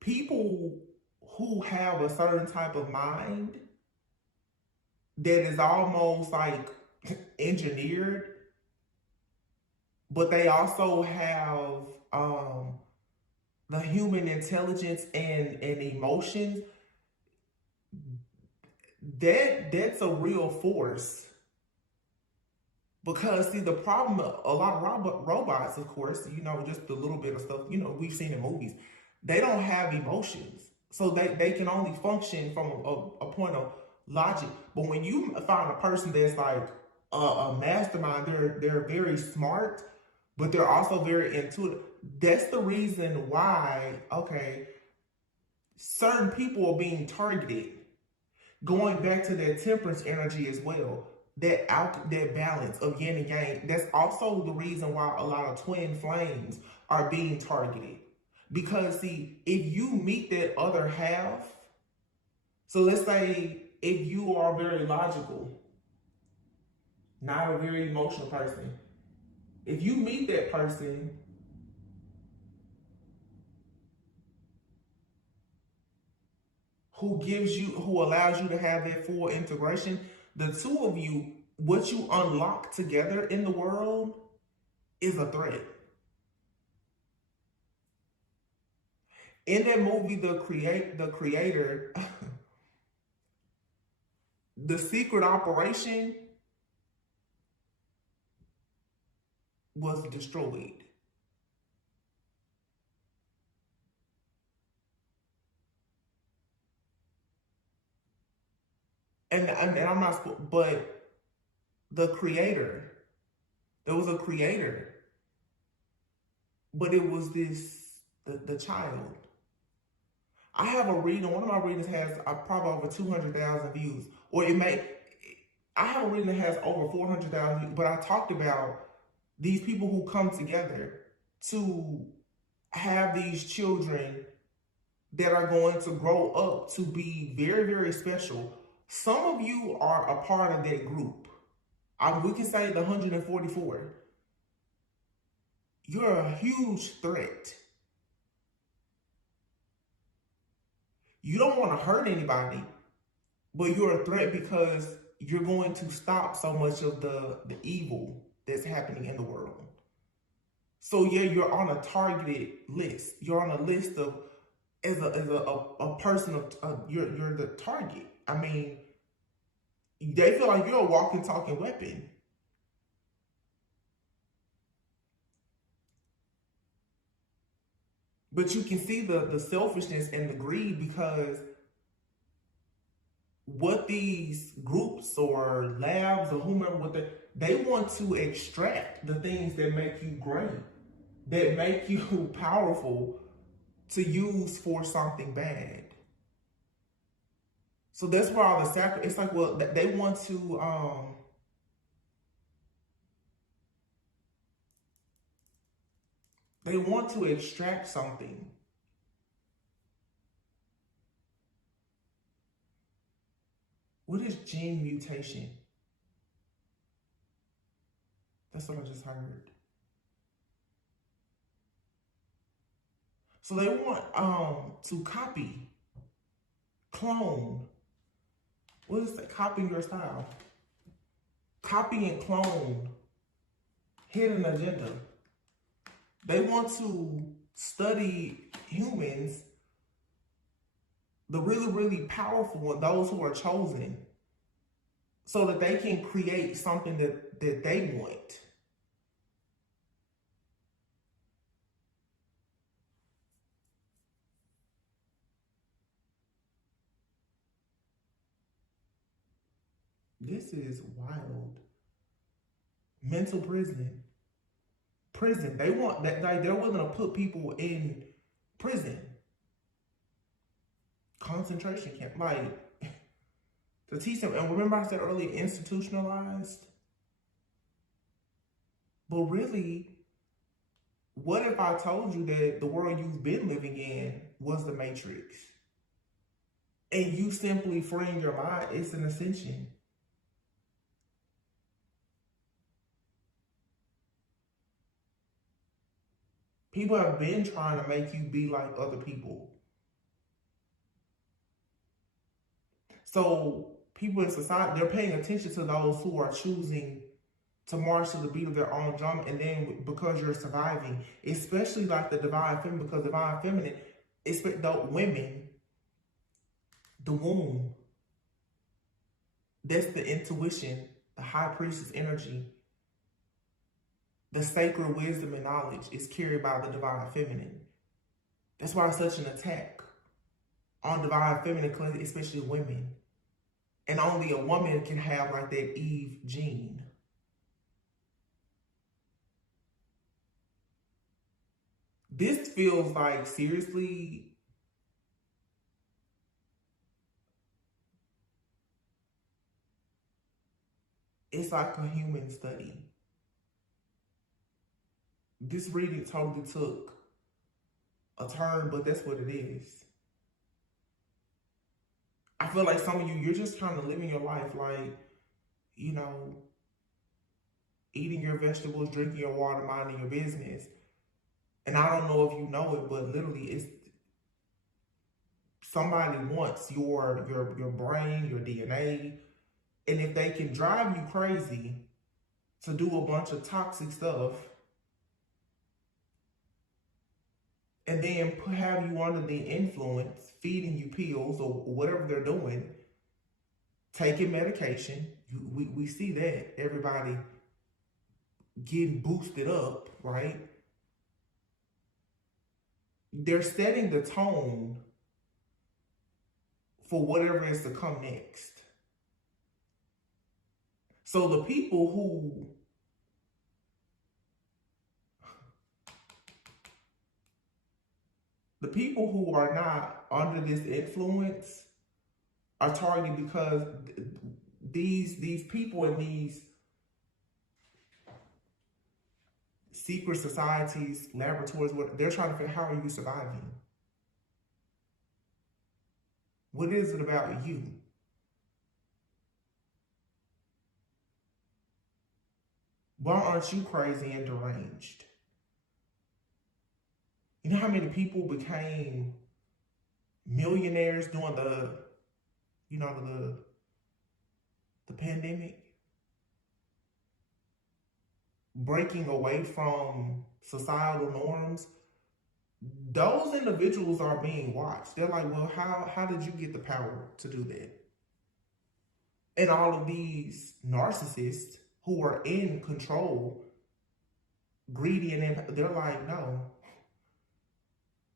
people who have a certain type of mind that is almost like engineered, but they also have the human intelligence and emotions, that's a real force. Because see, the problem, a lot of robots, of course, you know, just a little bit of stuff, you know, we've seen in movies, they don't have emotions. So they can only function from a point of logic. But when you find a person that's like a mastermind, they're very smart, but they're also very intuitive. That's the reason why, okay, certain people are being targeted. Going back to that temperance energy as well, that balance of yin and yang, that's also the reason why a lot of twin flames are being targeted. Because see, if you meet that other half, so let's say if you are very logical, not a very emotional person, if you meet that person who allows you to have that full integration, the two of you, what you unlock together in the world is a threat. In that movie, the creator, the secret operation was destroyed. And I'm not, but the creator, there was a creator, but it was this the child. I have a reading, one of my readings has probably over 200,000 views. Or I have a reading that has over 400,000 views, but I talked about these people who come together to have these children that are going to grow up to be very, very special. Some of you are a part of that group. We can say the 144. You're a huge threat. You don't want to hurt anybody, but you're a threat because you're going to stop so much of the evil that's happening in the world. So yeah, you're on a targeted list. You're on a list of, as a person of, you're the target. I mean, they feel like you're a walking, talking weapon. But you can see the selfishness and the greed, because what these groups or labs or whomever, they want to extract the things that make you great, that make you powerful, to use for something bad. So that's where all the sacrifice, it's like, well, they want to extract something. What is gene mutation? That's what I just heard. So they want to copy, clone. What is that? Copying your style. Copy and clone. Hidden agenda. They want to study humans, the really, really powerful ones, those who are chosen, so that they can create something that they want. This is wild. Mental prison. Prison. They want that. Like, they're willing to put people in prison, concentration camp, like, to teach them. And remember, I said earlier, institutionalized. But really, what if I told you that the world you've been living in was the Matrix, and you simply freeing your mind? It's an ascension. People have been trying to make you be like other people. So people in society, they're paying attention to those who are choosing to march to the beat of their own drum, and then because you're surviving, especially like the divine feminine, because divine feminine, especially the women, the womb, that's the intuition, the high priestess energy. The sacred wisdom and knowledge is carried by the divine feminine. That's why it's such an attack on divine feminine, especially women. And only a woman can have like that Eve gene. This feels like, seriously, it's like a human study. This reading totally took a turn, but that's what it is. I feel like some of you, you're just kind of living your life like, you know, eating your vegetables, drinking your water, minding your business. And I don't know if you know it, but literally it's somebody wants your brain, your DNA. And if they can drive you crazy to do a bunch of toxic stuff, and then have you under the influence, feeding you pills or whatever they're doing, taking medication. We see that, everybody getting boosted up, right? They're setting the tone for whatever is to come next. So the people who The people who are not under this influence are targeted because these people in these secret societies, laboratories, they're trying to figure out, how are you surviving? What is it about you? Why aren't you crazy and deranged? You know how many people became millionaires during the pandemic? Breaking away from societal norms. Those individuals are being watched. They're like, well, how did you get the power to do that? And all of these narcissists who are in control, greedy, and they're like, no,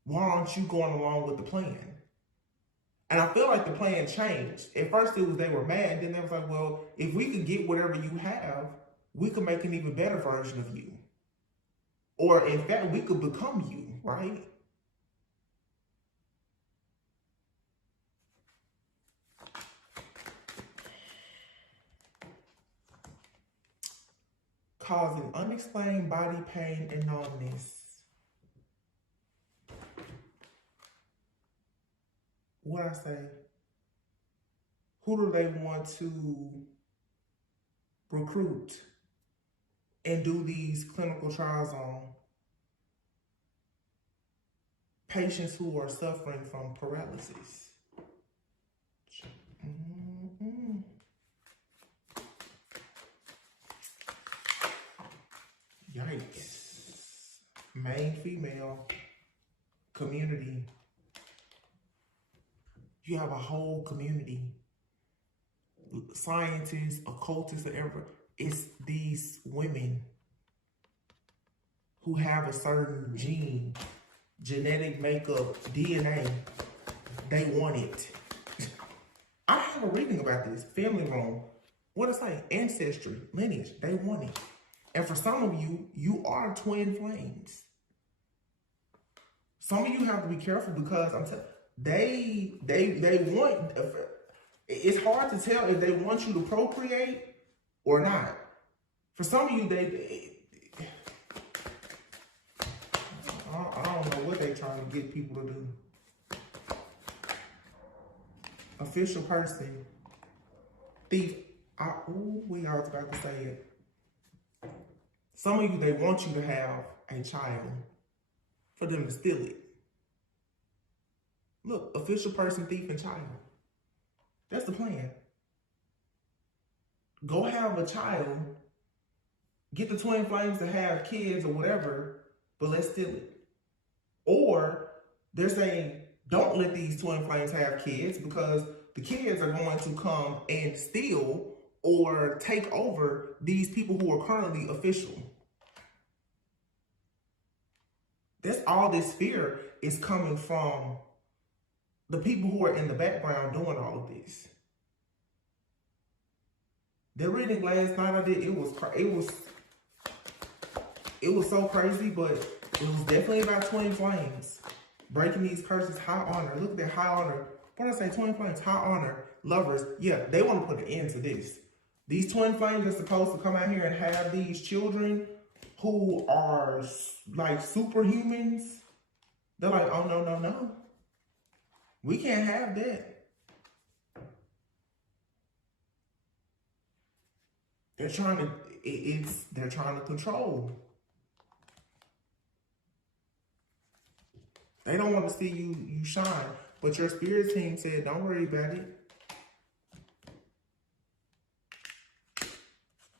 why aren't you going along with the plan? And I feel like the plan changed. At first it was they were mad, then they was like, well, if we could get whatever you have, we could make an even better version of you. Or in fact, we could become you, right? Causing unexplained body pain and numbness. What I say? Who do they want to recruit and do these clinical trials on? Patients who are suffering from paralysis. Yikes. Main female community. You have a whole community. Scientists, occultists, whatever. It's these women who have a certain gene, genetic makeup, DNA. They want it. I have a reading about this. Family Room. What it's like? Ancestry, lineage. They want it. And for some of you, you are twin flames. Some of you have to be careful because I'm telling they want. It's hard to tell if they want you to procreate or not. For some of you, I don't know what they're trying to get people to do. Official person, thief. I was about to say it. Some of you, they want you to have a child for them to steal it. Look, official person, thief, and child. That's the plan. Go have a child, get the twin flames to have kids or whatever, but let's steal it. Or they're saying, don't let these twin flames have kids because the kids are going to come and steal or take over these people who are currently official. That's all this fear is coming from the people who are in the background doing all of this. The reading last night I did, it was so crazy, but it was definitely about twin flames. Breaking these curses, high honor. Look at that high honor. What did I say? Twin flames, high honor, lovers. Yeah, they want to put an end to this. These twin flames are supposed to come out here and have these children who are like superhumans. They're like, oh, no, no, no. We can't have that. They're trying to control. They don't want to see you shine. But your spirit team said, don't worry about it.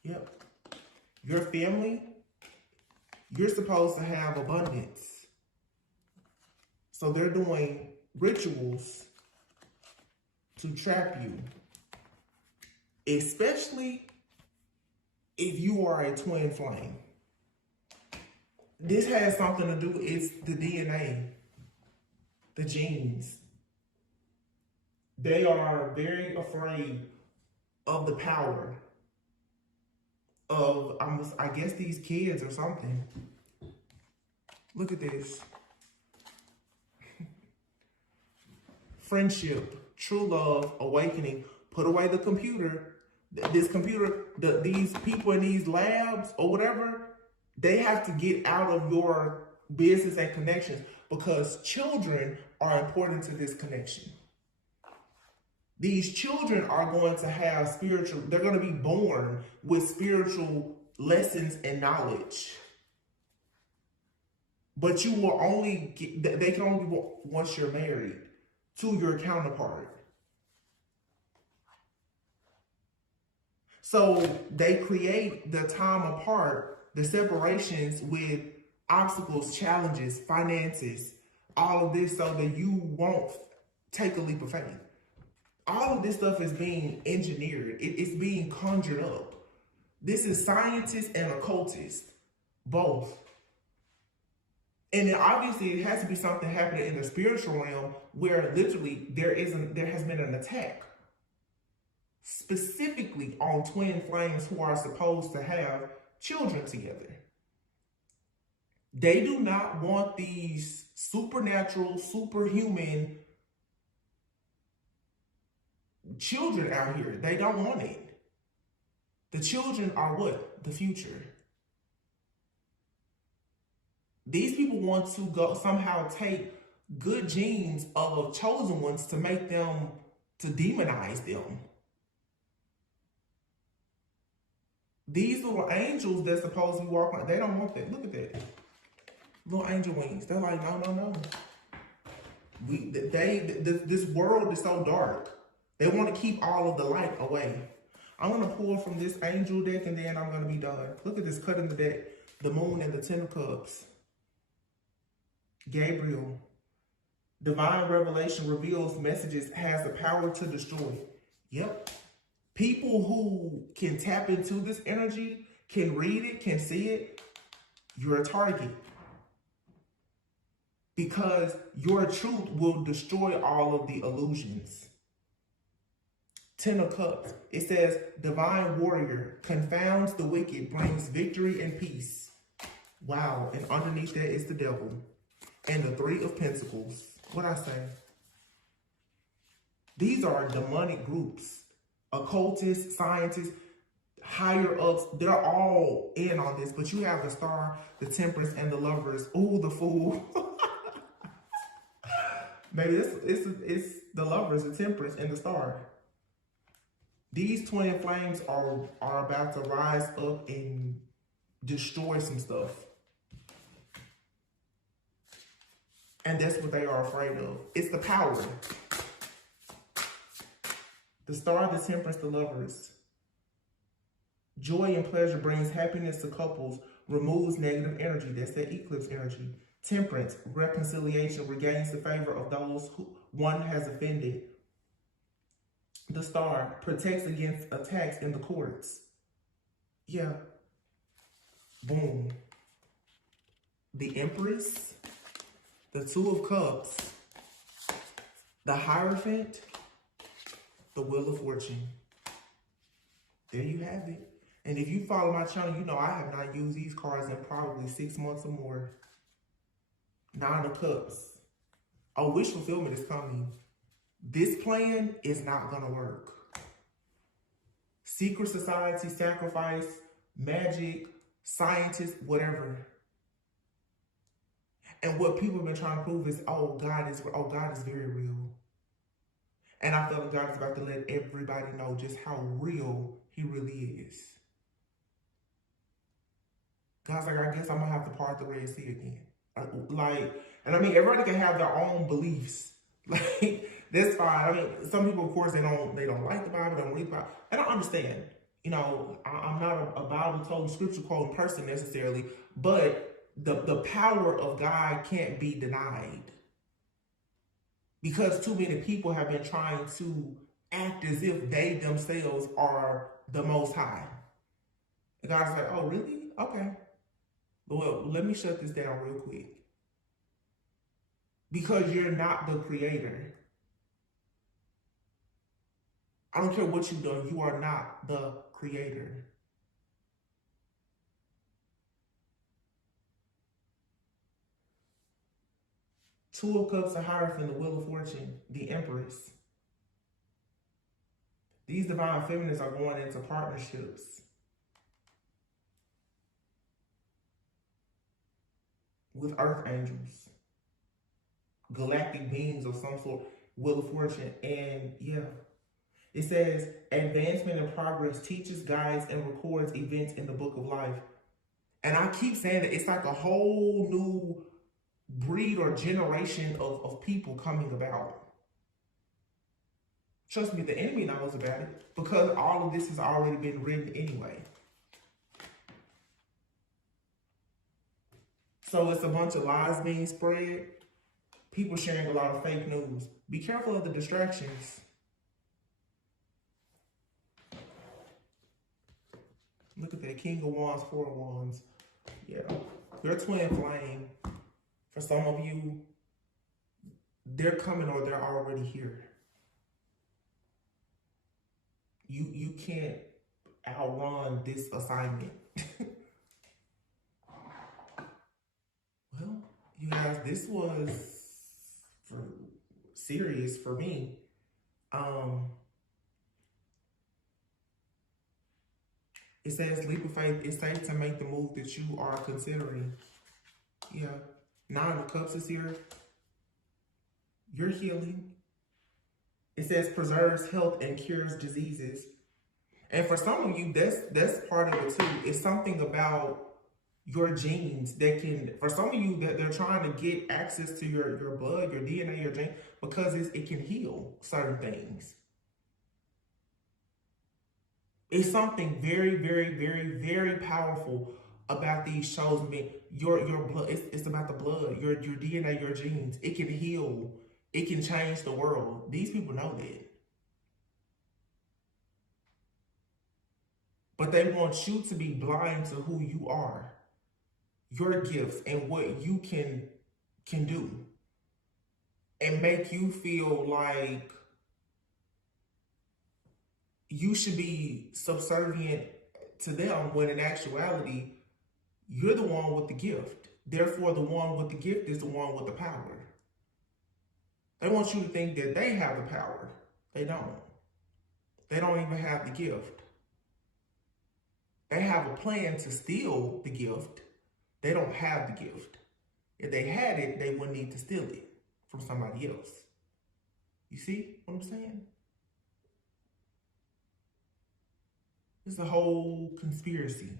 Yep. Your family, you're supposed to have abundance. So they're doing rituals to trap you. Especially if you are a twin flame. This has something to do, it's the DNA, the genes. They are very afraid of the power of, I guess, these kids or something. Look at this. friendship, true love, awakening. Put away the computer. This computer, these people in these labs or whatever, they have to get out of your business and connections, because children are important to this connection. These children are going to have spiritual, they're going to be born with spiritual lessons and knowledge. But you will only get, they can only be once you're married to your counterpart. So they create the time apart, the separations with obstacles, challenges, finances, all of this so that you won't take a leap of faith. All of this stuff is being engineered. It's being conjured up. This is scientists and occultists, both. And then obviously it has to be something happening in the spiritual realm where literally there has been an attack specifically on twin flames who are supposed to have children together. They do not want these supernatural, superhuman children out here. They don't want it. The children are what? The future. These people want to go somehow take good genes of chosen ones to make them, to demonize them. These little angels that supposedly walk around, they don't want that. Look at that. Little angel wings. They're like, no. This world is so dark. They want to keep all of the light away. I'm going to pull from this angel deck and then I'm going to be done. Look at this cut in the deck. The moon and the 10 of cups. Gabriel. Divine revelation reveals messages, has the power to destroy. Yep. People who can tap into this energy, can read it, can see it, you're a target. Because your truth will destroy all of the illusions. 10 of Cups. It says, divine warrior confounds the wicked, brings victory and peace. Wow. And underneath that is the devil. And the 3 of Pentacles. What'd I say? These are demonic groups. Occultists, scientists, higher ups. They're all in on this. But you have the Star, the Temperance, and the Lovers. Ooh, the Fool. Maybe it's the Lovers, the Temperance, and the Star. These twin flames are about to rise up and destroy some stuff. And that's what they are afraid of. It's the power. The Star, the Temperance, the Lovers. Joy and pleasure brings happiness to couples, removes negative energy. That's that eclipse energy. Temperance, reconciliation, regains the favor of those who one has offended. The Star protects against attacks in the courts. Yeah. Boom. The Empress, the 2 of Cups, the Hierophant, the Wheel of Fortune. There you have it. And if you follow my channel, you know I have not used these cards in probably 6 months or more. 9 of Cups. Oh, wish fulfillment is coming. This plan is not going to work. Secret society, sacrifice, magic, scientists, whatever. And what people have been trying to prove is, God is very real. And I feel like God is about to let everybody know just how real he really is. God's like, I guess I'm going to have to part the Red Sea again. And I mean, everybody can have their own beliefs. That's fine. I mean, some people, of course, they don't like the Bible, they don't read the Bible. I don't understand. You know, I'm not a Bible told scripture quoting person necessarily, but the power of God can't be denied. Because too many people have been trying to act as if they themselves are the Most High. And God's like, oh, really? Okay. Well, let me shut this down real quick. Because you're not the creator. I don't care what you've done. You are not the creator. Two of Cups, the Hierophant, the Wheel of Fortune, the the Empress. These divine feminines are going into partnerships with earth angels, galactic beings of some sort, Wheel of Fortune. And yeah, it says advancement and progress teaches, guides, and records events in the book of life. And I keep saying that it's like a whole new breed or generation of people coming about. Trust me, the enemy knows about it because all of this has already been written anyway. So it's a bunch of lies being spread. People sharing a lot of fake news. Be careful of the distractions. Look at that, King of Wands, Four of Wands. Yeah, your twin flame. For some of you, they're coming or they're already here. You can't outrun this assignment. Well, you guys, this was serious for me. It says leap of faith. It's safe to make the move that you are considering. Yeah. 9 of Cups is here. You're healing. It says preserves health and cures diseases. And for some of you, that's part of it too. It's something about your genes that can, for some of you, that they're trying to get access to your blood, your DNA, your gene, because it can heal certain things. It's something very, very, very, very powerful about these shows. I mean, your blood, it's about the blood, your DNA, your genes. It can heal. It can change the world. These people know that. But they want you to be blind to who you are, your gifts, and what you can do. And make you feel like you should be subservient to them, when in actuality, you're the one with the gift. Therefore, the one with the gift is the one with the power. They want you to think that they have the power. They don't. They don't even have the gift. They have a plan to steal the gift. They don't have the gift. If they had it, they wouldn't need to steal it from somebody else. You see what I'm saying? It's a whole conspiracy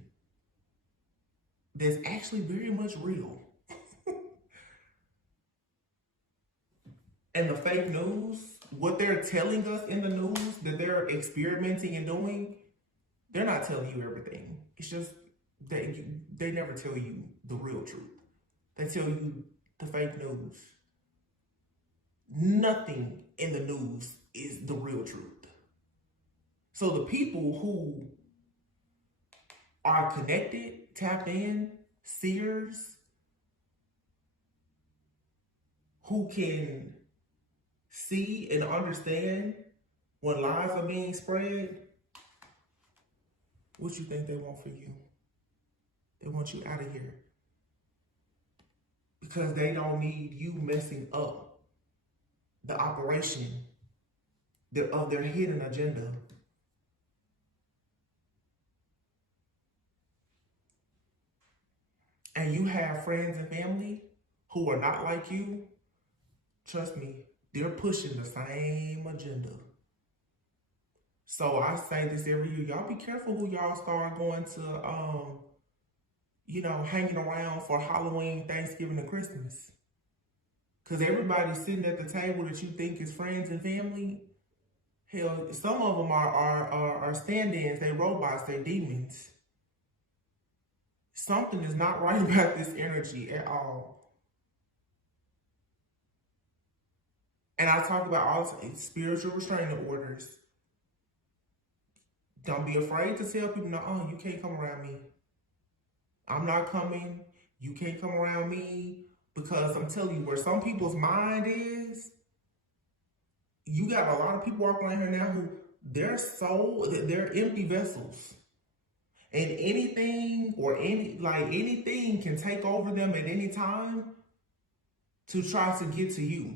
that's actually very much real. And the fake news, what they're telling us in the news that they're experimenting and doing, they're not telling you everything. It's just they never tell you the real truth. They tell you the fake news. Nothing in the news is the real truth. So the people who are connected, tapped in, seers, who can see and understand when lies are being spread, what you think they want for you? They want you out of here. Because they don't need you messing up the operation of their hidden agenda. And you have friends and family who are not like you, trust me, they're pushing the same agenda. So I say this every year, y'all be careful who y'all start going to, hanging around for Halloween, Thanksgiving, and Christmas. Because everybody's sitting at the table that you think is friends and family. Hell, some of them are stand-ins, they robots, they demons. Something is not right about this energy at all. And I talk about all spiritual restraining orders. Don't be afraid to tell people, no, you can't come around me. I'm not coming. You can't come around me. Because I'm telling you, where some people's mind is, you got a lot of people walking around here now who their soul, they're empty vessels. And anything anything can take over them at any time to try to get to you.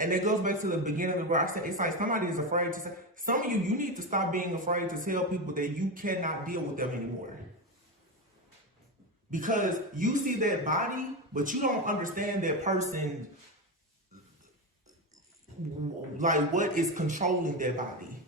And it goes back to the beginning of the word. I said, it's like somebody is afraid to say, some of you need to stop being afraid to tell people that you cannot deal with them anymore. Because you see that body, but you don't understand that person, like what is controlling their body.